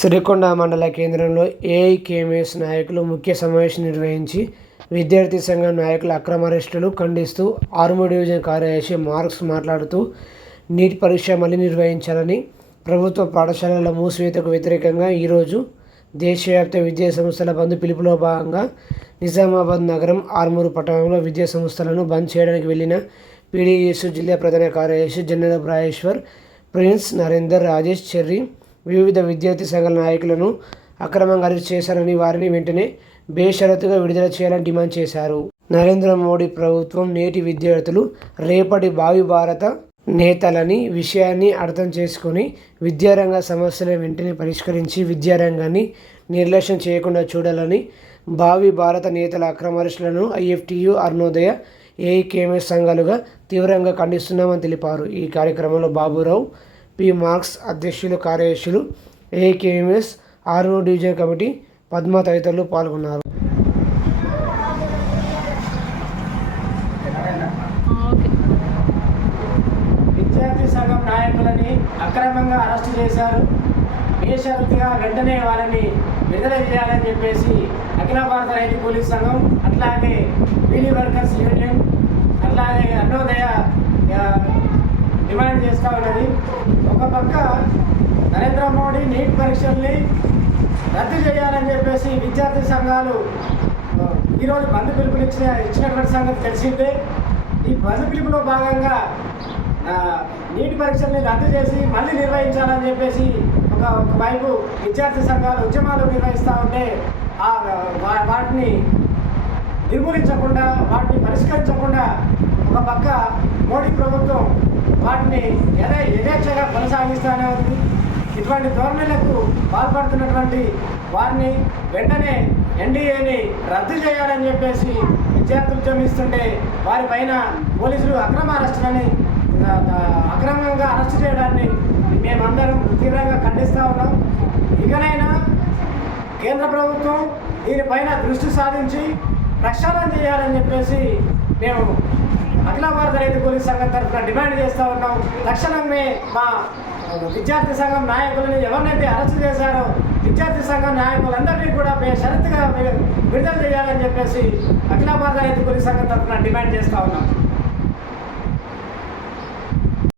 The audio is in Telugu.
సిరికొండ మండల కేంద్రంలో ఏఐకేఎంఎస్ నాయకులు ముఖ్య సమావేశం నిర్వహించి విద్యార్థి సంఘం నాయకుల అక్రమ అరెస్టులు ఖండిస్తూ ఆర్మూర్ డివిజన్ కార్యదర్శి మార్క్స్ మాట్లాడుతూ నీట్ పరీక్ష మళ్ళీ నిర్వహించాలని ప్రభుత్వ పాఠశాలల మూసివేతకు వ్యతిరేకంగా ఈరోజు దేశవ్యాప్త విద్యా సంస్థల బంద్ పిలుపులో భాగంగా నిజామాబాద్ నగరం ఆర్మూరు పట్టణంలో విద్యా సంస్థలను బంద్ చేయడానికి వెళ్ళిన పీడీఎస్ జిల్లా ప్రధాన కార్యదర్శి general Brayeshwar Prince Narender Rajesh Cherry వివిధ విద్యార్థి సంఘాల నాయకులను అక్రమంగా అరెస్ట్ చేశారని వారిని వెంటనే బేషరతుగా విడుదల చేయాలని డిమాండ్ చేశారు. నరేంద్ర మోడీ ప్రభుత్వం నేటి విద్యార్థులు రేపటి భావి భారత నేతలని విషయాన్ని అర్థం చేసుకొని విద్యారంగ సమస్యలను వెంటనే పరిష్కరించి విద్యారంగాన్ని నిర్లక్ష్యం చేయకుండా చూడాలని భావి భారత నేతల అక్రమరుషులను అరెస్టులను ఐఎఫ్టియు అరుణోదయ ఏఐకేఎంఎస్ సంఘాలుగా తీవ్రంగా ఖండిస్తున్నామని తెలిపారు. ఈ కార్యక్రమంలో బాబురావు పి మార్క్స్ అధ్యక్షులు కార్యదర్శులు AKMS RO division committee Padma తదితరులు పాల్గొన్నారు. విద్యార్థి సంఘం నాయకులని అక్రమంగా అరెస్టు చేశారు. బేషరతుగా వెంటనే వాళ్ళని విడుదల చేయాలని చెప్పేసి అఖిల భారత రైతు పోలీస్ సంఘం అట్లాగే పీడీ వర్కర్స్ యూనియన్ అట్లాగే అన్నోదయ డిమాండ్ చేస్తూ ఉన్నది ఒక పక్క నరేంద్ర మోడీ నీట్ పరీక్షల్ని రద్దు చేయాలని చెప్పేసి విద్యార్థి సంఘాలు ఈరోజు బంద్ పిలుపులు ఇచ్చిన ఇచ్చినటువంటి సంగతి తెలిసిందే. ఈ బంద్ పిలుపులో భాగంగా నీటి పరీక్షల్ని రద్దు చేసి మళ్ళీ నిర్వహించాలని చెప్పేసి ఒక ఒకవైపు విద్యార్థి సంఘాలు ఉద్యమాలు నిర్వహిస్తూ ఉంటే వాటిని నిర్మూలించకుండా వాటిని పరిష్కరించకుండా ఒక పక్క మోడీ ప్రభుత్వం వాటిని యథే యథేచ్ఛగా కొనసాగిస్తూనే ఉంది. ఇటువంటి ధోరణులకు పాల్పడుతున్నటువంటి వారిని వెంటనే ఎన్డీఏని రద్దు చేయాలని చెప్పేసి విద్యార్థులు ఉద్యమిస్తుంటే వారిపైన పోలీసులు అక్రమ అరెస్టులని అక్రమంగా అరెస్ట్ చేయడాన్ని మేమందరం తీవ్రంగా ఖండిస్తూ ఉన్నాం. ఇకనైనా కేంద్ర ప్రభుత్వం దీనిపైన దృష్టి సాధించి ప్రక్షాళన చేయాలని చెప్పేసి మేము అఖిల భారత రైతు కూలీ సంఘం తరఫున డిమాండ్ చేస్తూ ఉన్నాం. తక్షణమే మా విద్యార్థి సంఘం నాయకులను ఎవరినైతే అరెస్ట్ చేశారో విద్యార్థి సంఘం నాయకులందరినీ కూడా షరతుగా విడుదల చేయాలని చెప్పేసి అఖిల భారత రైతు కూలీ సంఘం తరఫున డిమాండ్ చేస్తూ ఉన్నాం.